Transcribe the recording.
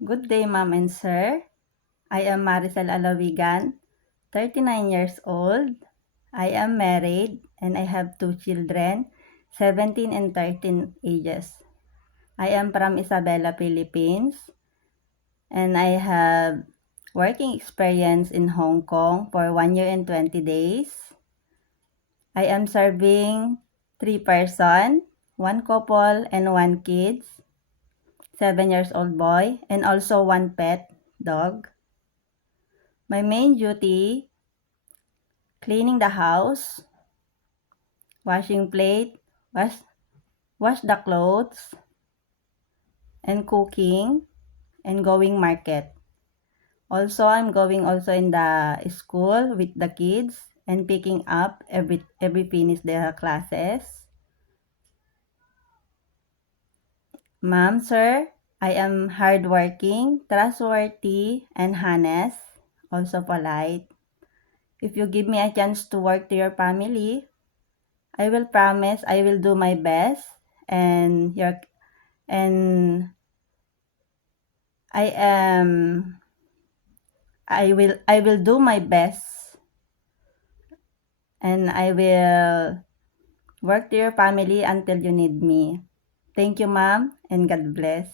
Good day, ma'am and sir. I am Maricel Alawigan, 39 years old. I am married and I have two children, 17 and 13 ages. I am from Isabela, Philippines, and I have working experience in Hong Kong for 1 year and 20 days. I am serving 3 person, 1 couple and 1 kids, 7 years old boy, and also 1 pet dog. My main duty, cleaning the house, washing plate, wash the clothes, and cooking, and going market. Also, I'm going also in the school with the kids and picking up every finish their classes. Ma'am, sir, I am hardworking, trustworthy, and honest, also polite. If you give me a chance to work to your family, I will promise I will do my best and and I am I will do my best and I will work to your family until you need me. Thank you, ma'am, and God bless.